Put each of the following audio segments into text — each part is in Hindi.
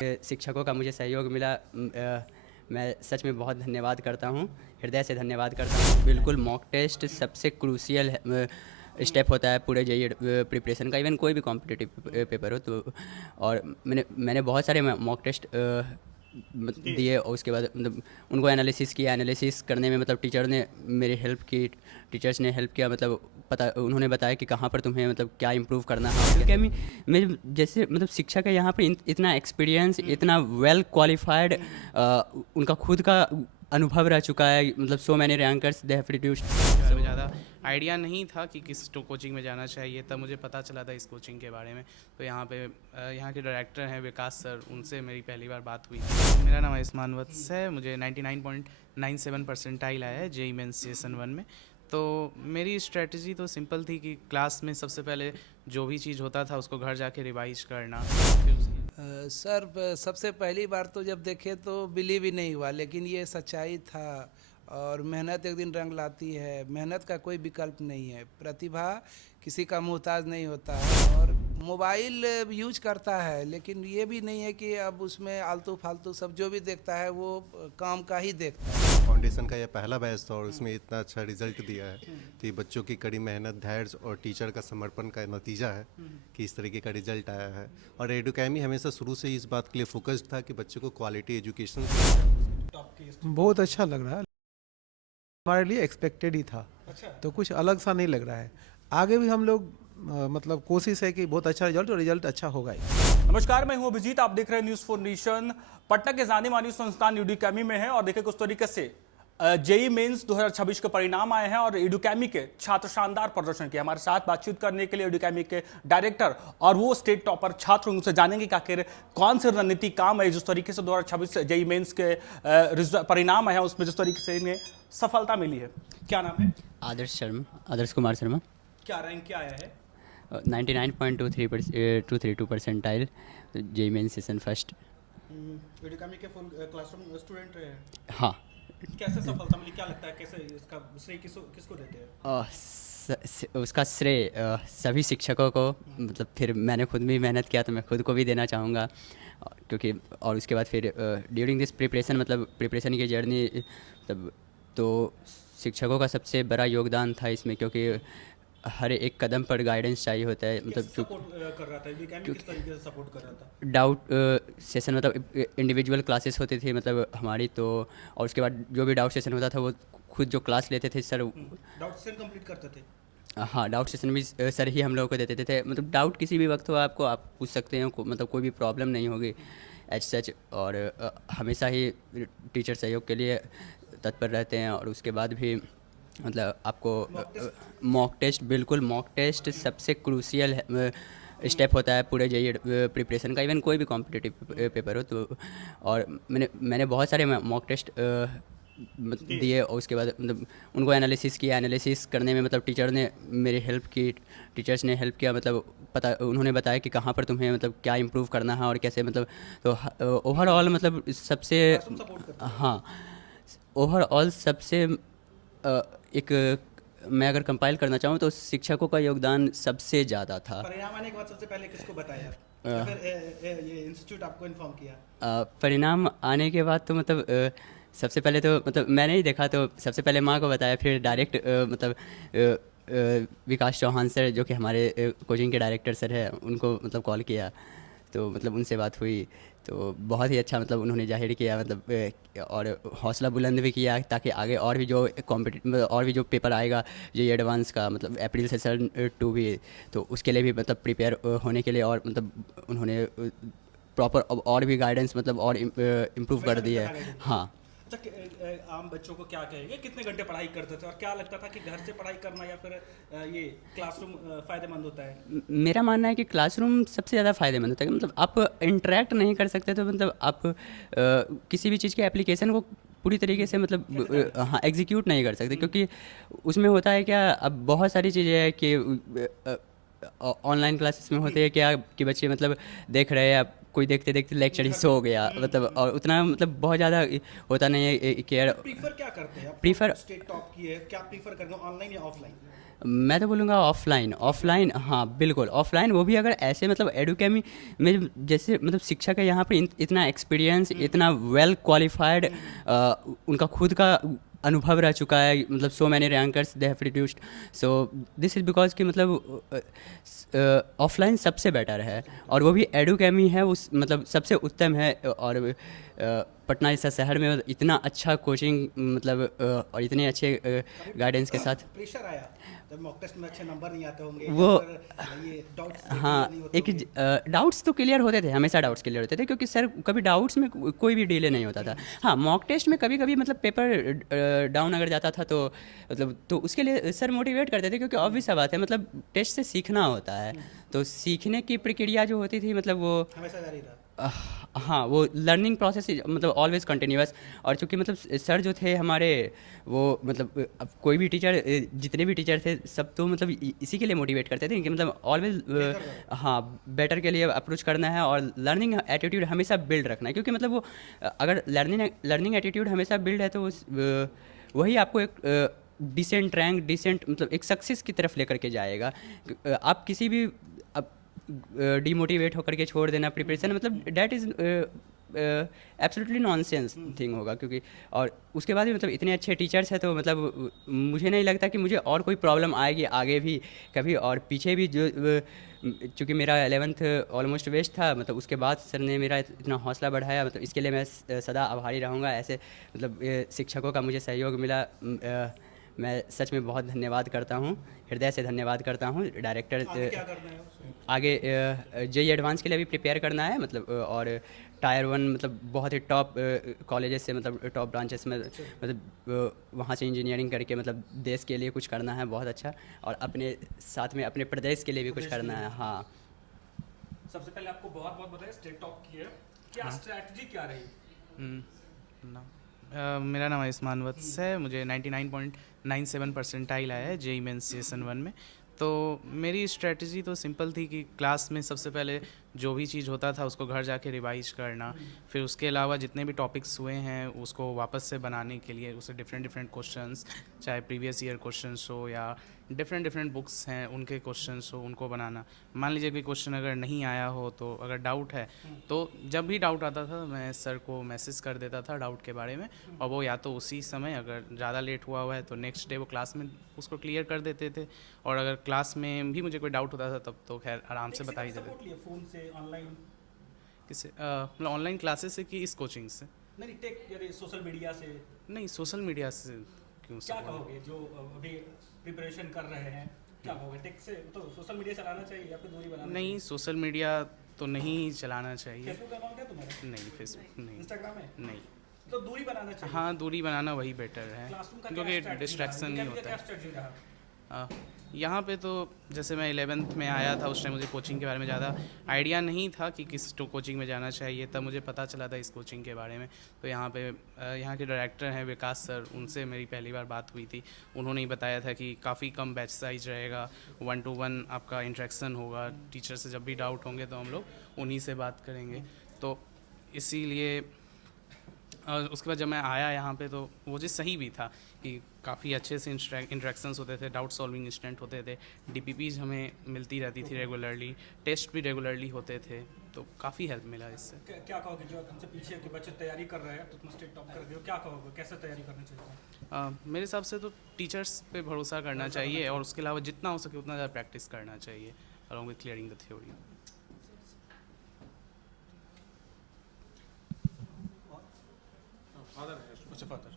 शिक्षकों का मुझे सहयोग मिला। मैं सच में बहुत धन्यवाद करता हूँ, हृदय से धन्यवाद करता हूँ। बिल्कुल मॉक टेस्ट सबसे क्रूशियल स्टेप होता है पूरे जेईई प्रिपरेशन का, इवन कोई भी कॉम्पिटिटिव पेपर हो तो। और मैंने बहुत सारे मॉक टेस्ट दिए और उसके बाद मतलब उनको एनालिसिस किया। एनालिसिस करने में मतलब टीचर ने मेरी हेल्प की, टीचर्स ने हेल्प किया। मतलब पता उन्होंने बताया कि कहाँ पर तुम्हें मतलब क्या इम्प्रूव करना है। क्योंकि मैं जैसे मतलब शिक्षा का यहाँ पर इतना एक्सपीरियंस, इतना वेल क्वालिफाइड उनका खुद का अनुभव रह चुका है। मतलब so many rankers they have produced. में ज़्यादा आइडिया नहीं था कि किस कोचिंग में जाना चाहिए, तब मुझे पता चला था इस कोचिंग के बारे में। तो यहाँ पे यहाँ के डायरेक्टर हैं विकास सर, उनसे मेरी पहली बार बात हुई। मेरा नाम आयुष्मान वत्स है, मुझे 99.97 परसेंटाइल आया है जेईई मेंस सेशन 1 में। तो मेरी स्ट्रेटजी तो सिंपल थी कि क्लास में सबसे पहले जो भी चीज़ होता था उसको घर जाके रिवाइज करना। सर सबसे पहली बार तो जब देखे तो बिलीव ही नहीं हुआ, लेकिन ये सच्चाई था। और मेहनत एक दिन रंग लाती है, मेहनत का कोई विकल्प नहीं है। प्रतिभा किसी का मोहताज नहीं होता है। और मोबाइल यूज करता है, लेकिन ये भी नहीं है कि अब उसमें आलतू फालतू सब जो भी देखता है वो काम का ही देखता है। फाउंडेशन का यह पहला बैच था और उसमें इतना अच्छा रिजल्ट दिया है तो ये बच्चों की कड़ी मेहनत, धैर्य और टीचर का समर्पण का नतीजा है कि इस तरीके का रिजल्ट आया है। और एडुकेमी हमेशा शुरू से ही इस बात के लिए फोकस्ड था कि बच्चों को क्वालिटी एजुकेशन। बहुत अच्छा लग रहा है, हमारे लिए एक्सपेक्टेड ही था। अच्छा। तो कुछ अलग सा नहीं लग रहा है। आगे भी हम लोग मतलब कोशिश है कि बहुत अच्छा रिजल्ट, और रिजल्ट अच्छा होगा ही। नमस्कार, मैं हूं अभिजीत, आप देख रहे हैं न्यूज़ फॉर नेशन। पटना के जाने मानी संस्थान एडुकेमी में है और देखिए किस तरीके से जेईई मेंस 2026 के परिणाम आए हैं और एडुकेमी के छात्र शानदार प्रदर्शन किया। हमारे साथ बातचीत करने के लिए एडुकेमी के डायरेक्टर और वो स्टेट टॉपर छात्र, उनसे जानेंगे कि आखिर कौन सी रणनीति काम है जिस तरीके से 2026 जेईई मेंस के परिणाम आए हैं उसमें जिस तरीके से इन्हें सफलता मिली है। क्या नाम है? आदर्श कुमार शर्मा। क्या रैंक क्या आया है? 99.22 percentile JEE mains session first. Edukemy के फुल क्लासरूम स्टूडेंट रहे हैं। हाँ। कैसे सफलता मिली, क्या लगता है, कैसे इसका श्रेय किसको देते हैं? उसका श्रेय सभी शिक्षकों को, मतलब फिर मैंने खुद भी मेहनत किया तो मैं खुद को भी देना चाहूँगा। क्योंकि और उसके बाद फिर ड्यूरिंग दिस प्रिपरेशन, मतलब प्रिपरेशन की जर्नी, तब तो शिक्षकों का सबसे बड़ा योगदान था इसमें। क्योंकि हर एक कदम पर गाइडेंस चाहिए होता है। मतलब सपोर्ट कर रहा था एडुकेमी, किस तरीके से सपोर्ट कर रहा था? डाउट सेशन, मतलब इंडिविजुअल क्लासेस होती थी मतलब हमारी तो। और उसके बाद जो भी डाउट सेशन होता था वो खुद जो क्लास लेते थे सर। डाउट सेशन कंप्लीट करते थे? हाँ, डाउट सेशन भी सर ही हम लोगों को देते थे। मतलब डाउट किसी भी वक्त हो आपको, आप पूछ सकते हैं, मतलब कोई भी प्रॉब्लम नहीं होगी एज सच। और हमेशा ही टीचर सहयोग के लिए तत्पर रहते हैं। और उसके बाद भी मतलब आपको मॉक टेस्ट, बिल्कुल मॉक टेस्ट सबसे क्रूशियल स्टेप होता है पूरे जेईई प्रिपरेशन का, इवन कोई भी कॉम्पिटिटिव पेपर हो तो। और मैंने बहुत सारे मॉक टेस्ट दिए और उसके बाद मतलब उनको एनालिसिस किया। एनालिसिस करने में मतलब टीचर ने मेरी हेल्प की, टीचर्स ने हेल्प किया। मतलब पता उन्होंने बताया कि कहाँ पर तुम्हें मतलब क्या इम्प्रूव करना है और कैसे। मतलब तो ओवरऑल मतलब सबसे, हाँ, ओवरऑल सबसे एक मैं अगर कंपाइल करना चाहूँ तो शिक्षकों का योगदान सबसे ज़्यादा था। परिणाम आने के बाद सबसे पहले किसको बताया? फिर ये इंस्टीट्यूट आपको इन्फॉर्म किया? परिणाम आने के बाद तो मतलब सबसे पहले तो मतलब मैंने ही देखा तो सबसे पहले माँ को बताया। फिर डायरेक्ट मतलब विकास चौहान सर जो कि हमारे कोचिंग के डायरेक्टर सर हैं, उनको मतलब कॉल किया। तो मतलब उनसे बात हुई तो बहुत ही अच्छा मतलब उन्होंने जाहिर किया, मतलब और हौसला बुलंद भी किया ताकि आगे और भी जो और भी जो पेपर आएगा जो ये एडवांस का, मतलब अप्रैल सेशन 2 भी, तो उसके लिए भी मतलब प्रिपेयर होने के लिए और मतलब उन्होंने प्रॉपर और भी गाइडेंस मतलब और इम्प्रूव कर दिया है। हाँ। आम बच्चों को क्या कहेंगे, कितने घंटे पढ़ाई करते थे और क्या लगता था कि घर से पढ़ाई करना या फिर ये क्लासरूम फ़ायदेमंद होता है? मेरा मानना है कि क्लासरूम सबसे ज़्यादा फ़ायदेमंद होता है। मतलब आप इंटरेक्ट नहीं कर सकते तो मतलब आप किसी भी चीज़ के एप्लीकेशन को पूरी तरीके से मतलब हाँ एग्जीक्यूट नहीं कर सकते। क्योंकि उसमें होता है क्या, अब बहुत सारी चीज़ें हैं कि ऑनलाइन क्लासेस में होते हैं क्या कि बच्चे मतलब देख रहे हैं, आप कोई देखते देखते लेक्चर ही सो गया, मतलब और उतना मतलब बहुत ज़्यादा होता नहीं है केयर। प्रीफर क्या करते हैं? प्रीफर स्टेट टॉप की है, क्या प्रीफर करते हैं, ऑनलाइन या ऑफलाइन? मैं तो बोलूँगा ऑफलाइन ऑफलाइन हाँ बिल्कुल ऑफलाइन, वो भी अगर ऐसे मतलब एडुकेमी में जैसे मतलब शिक्षक है यहाँ पे इतना एक्सपीरियंस, इतना वेल क्वालिफाइड, उनका खुद का अनुभव रह चुका है, मतलब so many rankers they have produced, so this is because कि मतलब ऑफलाइन सबसे बेटर है, और वो भी एडुकेमी है उस मतलब सबसे उत्तम है। और पटना जैसा शहर में इतना अच्छा कोचिंग मतलब और इतने अच्छे गाइडेंस के साथ प्रेशर आया जब मॉक टेस्ट में अच्छे नंबर नहीं आते होंगे वो या फिर ये डाउट्स हाँ नहीं होते एक होंगे? डाउट्स तो क्लियर होते थे, हमेशा डाउट्स क्लियर होते थे, क्योंकि सर कभी डाउट्स में कोई भी डिले नहीं होता था। हाँ मॉक टेस्ट में कभी कभी मतलब पेपर डाउन अगर जाता था तो मतलब तो उसके लिए सर मोटिवेट करते थे, क्योंकि ऑब्वियस सा बात है मतलब टेस्ट से सीखना होता है, तो सीखने की प्रक्रिया जो होती थी मतलब वो हमेशा जारी रहा। हाँ वो लर्निंग प्रोसेस मतलब ऑलवेज कंटिन्यूअस। और चूंकि मतलब सर जो थे हमारे वो मतलब अब कोई भी टीचर जितने भी टीचर थे सब तो मतलब इसी के लिए मोटिवेट करते थे कि मतलब ऑलवेज हाँ बेटर के लिए अप्रोच करना है और लर्निंग एटीट्यूड हमेशा बिल्ड रखना है, क्योंकि मतलब वो अगर लर्निंग एटीट्यूड हमेशा बिल्ड है तो वही आपको एक डिसेंट रैंक डिसेंट मतलब एक सक्सेस की तरफ लेकर के जाएगा। आप किसी भी डिमोटिवेट होकर के छोड़ देना प्रिपरेशन मतलब that is absolutely nonsense thing होगा, क्योंकि और उसके बाद भी मतलब इतने अच्छे टीचर्स हैं तो मतलब मुझे नहीं लगता कि मुझे और कोई प्रॉब्लम आएगी आगे भी कभी, और पीछे भी जो चूँकि मेरा 11th ऑलमोस्ट वेस्ट था, मतलब उसके बाद सर ने मेरा इतना हौसला बढ़ाया, मतलब इसके लिए मैं सदा आभारी रहूँगा। ऐसे मतलब शिक्षकों का मुझे सहयोग मिला, मैं सच में बहुत धन्यवाद करता हूँ, हृदय से धन्यवाद करता हूँ। डायरेक्टर क्या करना है उसमें? आगे जेई एडवांस के लिए भी प्रिपेयर करना है मतलब और टायर 1 मतलब बहुत ही टॉप कॉलेजेस से मतलब टॉप ब्रांचेस में मतलब वहाँ से इंजीनियरिंग करके मतलब देश के लिए कुछ करना है बहुत अच्छा, और अपने साथ में अपने प्रदेश के लिए भी कुछ करना है। हाँ सबसे पहले आपको बहुत बहुत बधाई, स्टेट टॉप किए। क्या स्ट्रैटेजी क्या रही? मेरा नाम आयुष्मान वत्स है, मुझे 99.97 परसेंटाइल आया है जेई मेंस सीजन 1 में। तो मेरी स्ट्रेटजी तो सिंपल थी कि क्लास में सबसे पहले जो भी चीज़ होता था उसको घर जाके रिवाइज करना, फिर उसके अलावा जितने भी टॉपिक्स हुए हैं उसको वापस से बनाने के लिए उसे डिफरेंट डिफरेंट क्वेश्चंस, चाहे प्रीवियस ईयर क्वेश्चंस हो या डिफरेंट डिफरेंट बुक्स हैं उनके क्वेश्चंस हो उनको बनाना। मान लीजिए कोई क्वेश्चन अगर नहीं आया हो तो अगर डाउट है तो जब भी डाउट आता था मैं सर को मैसेज कर देता था डाउट के बारे में, और वो या तो उसी समय अगर ज़्यादा लेट हुआ है तो नेक्स्ट डे वो क्लास में उसको क्लियर कर देते थे, और अगर क्लास में भी मुझे कोई डाउट होता था तब तो खैर आराम से बता ही देते थे। फोन से ऑनलाइन किसे मतलब ऑनलाइन क्लासेस से कि इस कोचिंग से? नहीं, टेक यानी सोशल मीडिया से नहीं, सोशल मीडिया से क्यों क्या सपोर्ट? कहोगे जो अभी प्रिपरेशन कर रहे हैं? क्या कहोगे, टेक से तो सोशल मीडिया चलाना चाहिए या फिर दूरी बनाना नहीं, सोशल मीडिया तो नहीं चलाना चाहिए। फेसबुक अकाउंट है तुम्हारा? नहीं, फेसबुक नहीं। इंस्टाग्राम है? नहीं, तो दूरी बनाना चाहिए। हाँ दूरी बनाना वही बेटर है, क्लासरूम का क्योंकि डिस्ट्रैक्शन नहीं होता क्या है। स्ट्रेटजी रहा? यहाँ पे तो जैसे मैं 11th में आया था उस टाइम मुझे कोचिंग के बारे में ज़्यादा आइडिया नहीं था कि किस कोचिंग में जाना चाहिए, तब मुझे पता चला था इस कोचिंग के बारे में। तो यहाँ पे यहाँ के डायरेक्टर हैं विकास सर, उनसे मेरी पहली बार बात हुई थी। उन्होंने ही बताया था कि काफ़ी कम बैच साइज रहेगा, 1 to 1 आपका इंटरेक्शन होगा, टीचर से जब भी डाउट होंगे तो हम लोग उन्हीं से बात करेंगे। तो इसीलिए उसके बाद जब मैं आया यहाँ पे तो वो चीज़ सही भी था कि काफ़ी अच्छे से इंटरेक्शंस होते थे, डाउट सॉल्विंग इंस्टेंट होते थे, डीपीपीज हमें मिलती रहती थी रेगुलरली, टेस्ट भी रेगुलरली होते थे, तो काफ़ी हेल्प मिला इससे। क्या कहोगे जो हमसे पीछे के बच्चे तैयारी कर रहे हैं तो तुम स्टेट टॉप कर रहे हो, क्या कहोगे कैसे तैयारी करनी चाहिए? मेरे हिसाब से तो टीचर्स पे भरोसा करना चाहिए और उसके अलावा जितना हो सके उतना ज़्यादा प्रैक्टिस करना चाहिए along with clearing the theory. अच्छा फादर,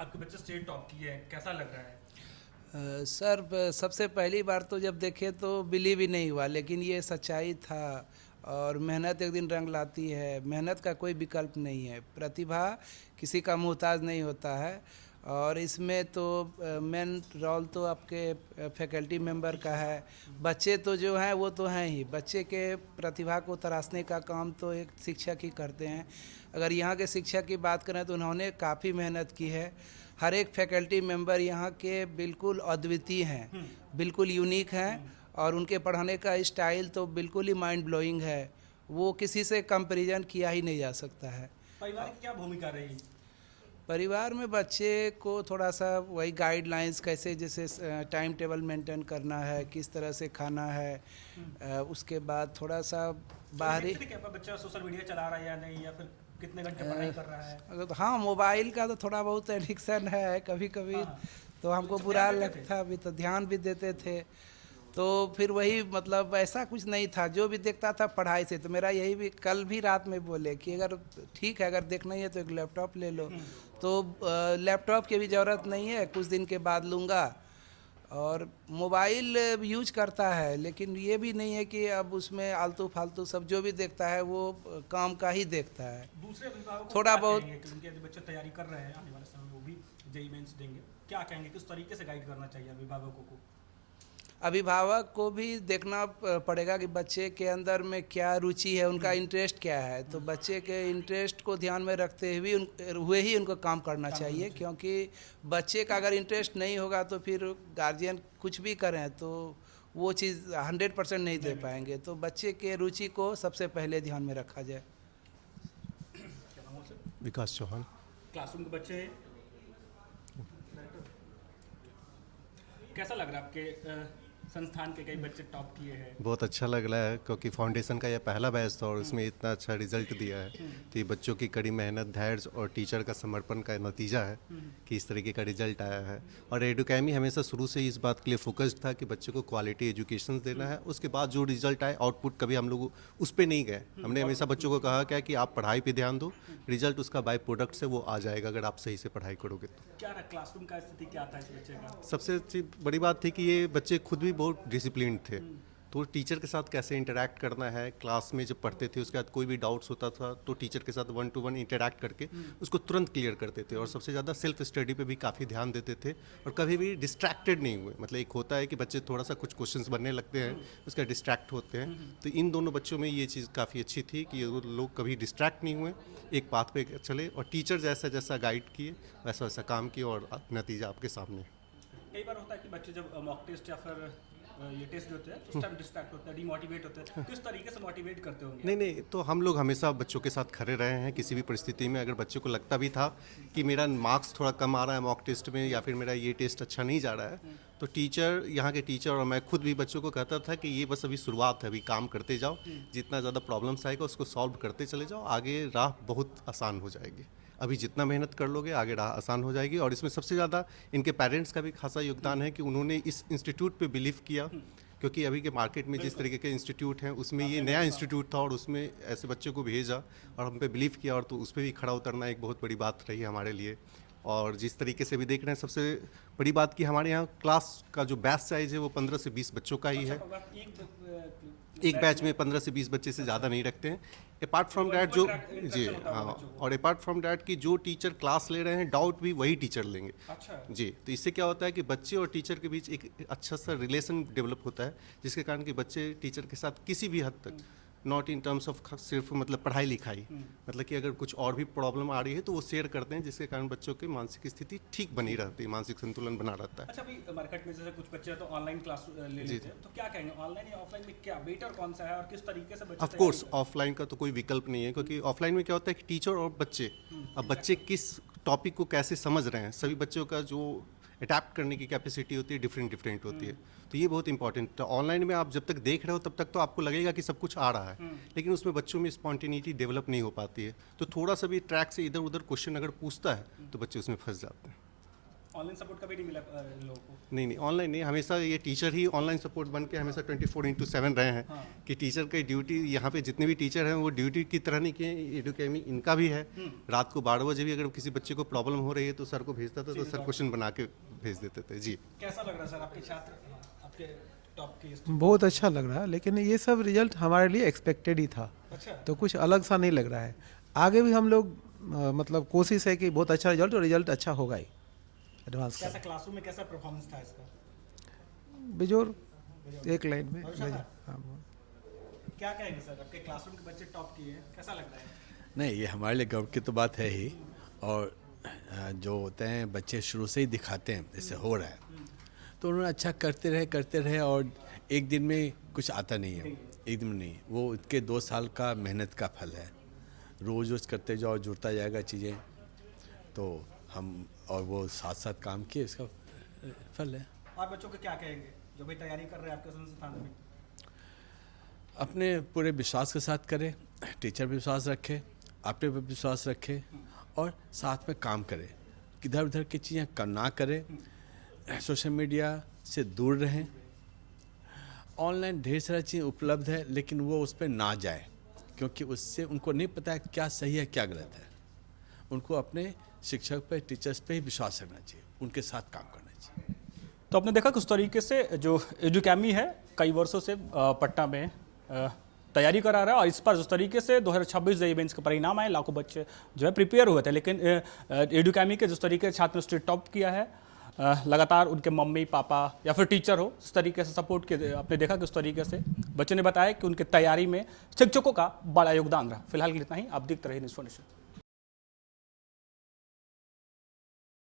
आपके बच्चे स्टेट टॉप किए हैं, कैसा लग रहा है? सर सबसे पहली बार तो जब देखे तो बिलीव ही नहीं हुआ, लेकिन ये सच्चाई था और मेहनत एक दिन रंग लाती है। मेहनत का कोई विकल्प नहीं है, प्रतिभा किसी का मोहताज नहीं होता है। और इसमें तो मेन रोल तो आपके फैकल्टी मेंबर का है। बच्चे तो जो हैं वो तो हैं ही, बच्चे के प्रतिभा को तराशने का काम तो एक शिक्षक ही करते हैं। अगर यहाँ के शिक्षक की बात करें तो उन्होंने काफ़ी मेहनत की है। हर एक फैकल्टी मेंबर यहाँ के बिल्कुल अद्वितीय हैं, बिल्कुल यूनिक हैं, और उनके पढ़ाने का स्टाइल तो बिल्कुल ही माइंड ब्लोइंग है, वो किसी से कंपैरिजन किया ही नहीं जा सकता है। परिवार की क्या भूमिका रही? परिवार में बच्चे को थोड़ा सा वही गाइडलाइंस कैसे जैसे टाइम टेबल मेंटेन करना है, किस तरह से खाना है, उसके बाद थोड़ा सा बाहरी देखते थे कि बच्चा सोशल मीडिया चला रहा है या नहीं, या फिर कितने घंटे पढ़ाई कर रहा है। अगर हाँ मोबाइल का तो थोड़ा बहुत एडिक्शन है कभी कभी, तो हमको बुरा लगता भी, तो ध्यान भी देते थे। तो फिर वही मतलब ऐसा कुछ नहीं था, जो भी देखता था पढ़ाई से। तो मेरा यही भी कल भी रात में बोले कि अगर ठीक है अगर देखना ही है तो एक लैपटॉप ले लो। तो लैपटॉप की भी ज़रूरत नहीं है, कुछ दिन के बाद लूँगा। और मोबाइल यूज करता है, लेकिन ये भी नहीं है कि अब उसमें आलतू फालतू सब जो भी देखता है वो काम का ही देखता है। दूसरे अभिभावकों को थोड़ा क्या बहुत कहेंगे कि उनके बच्चे तैयारी कर रहे हैं, आने वाले समय में वो भी जेईई मेंस देंगे, क्या कहेंगे, किस तरीके से गाइड करना चाहिए अभिभावकों को? अभिभावक को भी देखना पड़ेगा कि बच्चे के अंदर में क्या रुचि है, उनका इंटरेस्ट क्या है। तो बच्चे के इंटरेस्ट को ध्यान में रखते हुए ही उनको काम करना चाहिए, क्योंकि बच्चे का अगर इंटरेस्ट नहीं होगा तो फिर गार्जियन कुछ भी करें तो वो चीज़ 100% नहीं दे पाएंगे। तो बच्चे के रुचि को सबसे पहले ध्यान में रखा जाए। क्या नाम है उससे? विकास चौहान। क्लासरूम के बच्चे हैं। कैसा लग रहा है आपके संस्थान के कई बच्चे टॉप किए हैं? बहुत अच्छा लग रहा है क्योंकि फाउंडेशन का यह पहला बैच था और उसमें इतना अच्छा रिजल्ट दिया है। तो ये बच्चों की कड़ी मेहनत, धैर्य और टीचर का समर्पण का नतीजा है कि इस तरीके का रिजल्ट आया है। और एडुकेमी हमेशा शुरू से ही इस बात के लिए फोकस्ड था कि बच्चों को क्वालिटी एजुकेशन देना है। उसके बाद जो रिजल्ट आए, आउटपुट कभी हम लोग उस पर नहीं गए। हमने हमेशा बच्चों को कहा क्या कि आप पढ़ाई पर ध्यान दो, रिजल्ट उसका बाई प्रोडक्ट से वो आ जाएगा अगर आप सही से पढ़ाई करोगे तो। क्या रहा क्लासरूम का स्थिति, क्या था इस बच्चे का? सबसे अच्छी बड़ी बात थी कि ये बच्चे खुद भी बहुत डिसिप्लिन थे। तो टीचर के साथ कैसे इंटरैक्ट करना है, क्लास में जब पढ़ते थे उसके बाद कोई भी डाउट्स होता था तो टीचर के साथ 1 to 1 इंटरैक्ट करके उसको तुरंत क्लियर करते थे। और सबसे ज़्यादा सेल्फ स्टडी पे भी काफ़ी ध्यान देते थे और कभी भी डिस्ट्रैक्टेड नहीं हुए। मतलब एक होता है कि बच्चे थोड़ा सा कुछ क्वेश्चंस बनने लगते हैं, उसका डिस्ट्रैक्ट होते हैं। तो इन दोनों बच्चों में ये चीज़ काफ़ी अच्छी थी कि ये लोग कभी डिस्ट्रैक्ट नहीं हुए, एक पाथ पे चले और टीचर जैसा जैसा गाइड किए वैसा वैसा काम किए और नतीजा आपके सामने। कई बार होता है कि बच्चे जब मॉक टेस्ट या फिर ये टेस्ट होते हैं तो उस टाइम डिस्ट्रैक्ट होते हैं, डिमोटिवेट होते हैं, किस तरीके से मोटिवेट करते होंगे? नहीं, तो हम लोग हमेशा बच्चों के साथ खड़े रहे हैं किसी भी परिस्थिति में। अगर बच्चे को लगता भी था कि मेरा मार्क्स थोड़ा कम आ रहा है मॉक टेस्ट में या फिर मेरा ये टेस्ट अच्छा नहीं जा रहा है, तो टीचर, यहाँ के टीचर और मैं खुद भी बच्चों को कहता था कि ये बस अभी शुरुआत है, अभी काम करते जाओ, जितना ज़्यादा प्रॉब्लम्स आएगा उसको सॉल्व करते चले जाओ, आगे राह बहुत आसान हो जाएगी। अभी जितना मेहनत कर लोगे आगे राह आसान हो जाएगी। और इसमें सबसे ज़्यादा इनके पेरेंट्स का भी खासा योगदान है कि उन्होंने इस इंस्टीट्यूट पे बिलीव किया, क्योंकि अभी के मार्केट में जिस तरीके के इंस्टीट्यूट हैं उसमें ये नया इंस्टीट्यूट था और उसमें ऐसे बच्चों को भेजा और हम पे बिलीव किया, और तो उस पर भी खड़ा उतरना एक बहुत बड़ी बात रही हमारे लिए। और जिस तरीके से भी देख रहे हैं, सबसे बड़ी बात कि हमारे यहाँ क्लास का जो बैच साइज़ है वो 15 से 20 बच्चों का ही है। एक बैच में 15 से 20 बच्चे से ज़्यादा नहीं रखते हैं। अपार्ट फ्रॉम डैट जो जी हाँ, और अपार्ट फ्रॉम डैट कि जो टीचर क्लास ले रहे हैं डाउट भी वही टीचर लेंगे। अच्छा। जी, तो इससे क्या होता है कि बच्चे और टीचर के बीच एक अच्छा सा रिलेशन डेवलप होता है, जिसके कारण कि बच्चे टीचर के साथ किसी भी हद तक, नॉट इन टर्म्स ऑफ सिर्फ मतलब पढ़ाई लिखाई, मतलब कि अगर कुछ और भी प्रॉब्लम आ रही है तो वो शेयर करते हैं, जिसके कारण बच्चों की मानसिक स्थिति ठीक बनी रहती है, मानसिक संतुलन बना रहता है। अच्छा, अभी मार्केट में जैसे कुछ बच्चे तो ऑनलाइन क्लास ले लेते हैं, तो क्या कहेंगे ऑनलाइन या ऑफलाइन में क्या बेटर कौन सा है और किस तरीके से बच्चे ऑफ कोर्स ऑफलाइन का तो कोई विकल्प नहीं है, क्योंकि ऑफलाइन में क्या होता है कि टीचर और बच्चे, अब बच्चे किस टॉपिक को कैसे समझ रहे हैं, सभी बच्चों का जो अडैप्ट करने की कैपेसिटी होती है डिफरेंट होती है। तो ये बहुत इंपॉर्टेंट है। ऑनलाइन में आप जब तक देख रहे हो तब तक तो आपको लगेगा कि सब कुछ आ रहा है, लेकिन उसमें बच्चों में स्पॉन्टेनिटी डेवलप नहीं हो पाती है। तो थोड़ा सा भी ट्रैक से इधर उधर क्वेश्चन अगर पूछता है तो बच्चे उसमें फंस जाते हैं। ऑनलाइन सपोर्ट कभी नहीं मिला लोगों को? नहीं, ऑनलाइन नहीं, हमेशा ये टीचर ही ऑनलाइन सपोर्ट बन के हमेशा 24/7 रहे हैं। कि टीचर की ड्यूटी, यहाँ पे जितने भी टीचर हैं वो ड्यूटी की तरह नहीं किए, एडुकेमी इनका भी है। रात को 12 बजे भी अगर किसी बच्चे को प्रॉब्लम हो रही है तो सर को भेजता था, तो सर क्वेश्चन बना के भेज देते थे। जी, कैसा लग रहा है सर आपके छात्र, आपके टॉप के? बहुत अच्छा लग रहा है, लेकिन ये सब रिजल्ट हमारे लिए एक्सपेक्टेड ही था। अच्छा। तो कुछ अलग सा नहीं लग रहा है। आगे भी हम लोग मतलब कोशिश है कि बहुत अच्छा रिजल्ट, और रिजल्ट अच्छा होगा ही एडवांस का। कैसा क्लासरूम में कैसा परफॉर्मेंस था इसका? बिजोर एक लाइन में हाँ। क्या कहेंगे सर, आपके क्लासरूम के बच्चे टॉप किए हैं, कैसा लग रहा है? नहीं, ये हमारे लिए गर्व की तो बात है ही। और जो होते हैं बच्चे शुरू से ही दिखाते हैं जैसे हो रहा है, तो उन्होंने अच्छा करते रहे और एक दिन में कुछ आता नहीं है, एक दिन में नहीं, वो उनके 2 साल का मेहनत का फल है। रोज़ करते जाओ, जुड़ता जाएगा चीज़ें, तो हम और वो साथ साथ काम किए, इसका फल है। और बच्चों को क्या कहेंगे जो भी तैयारी कर रहे हैं आपके संस्थान में? अपने पूरे विश्वास के साथ करें, टीचर पे विश्वास रखे, अपने पे विश्वास रखे और साथ में काम करें। इधर उधर की चीज़ें ना करें, सोशल मीडिया से दूर रहें। ऑनलाइन ढेर सारी चीज़ें उपलब्ध है, लेकिन वो उस पर ना जाए, क्योंकि उससे उनको नहीं पता है क्या सही है क्या गलत है। उनको अपने शिक्षक पे, टीचर्स पे ही विश्वास रखना चाहिए, उनके साथ काम करना चाहिए। तो आपने देखा किस तरीके से जो एडुकैमी है कई वर्षों से पटना में तैयारी करा रहा है, और इस पर जिस तरीके से 2026 जेईई मेंस के परिणाम आए, लाखों बच्चे जो है प्रिपेयर हुए थे, लेकिन एडुकैमी के जिस तरीके से छात्र ने स्टेट टॉप किया है, लगातार उनके मम्मी पापा या फिर टीचर हो इस तरीके से सपोर्ट किए। आपने देखा किस तरीके से बच्चों ने बताया कि उनकी तैयारी में शिक्षकों का बड़ा योगदान रहा। फिलहाल इतना ही, आप देखते रहिए न्यूज़ 4 नेशन।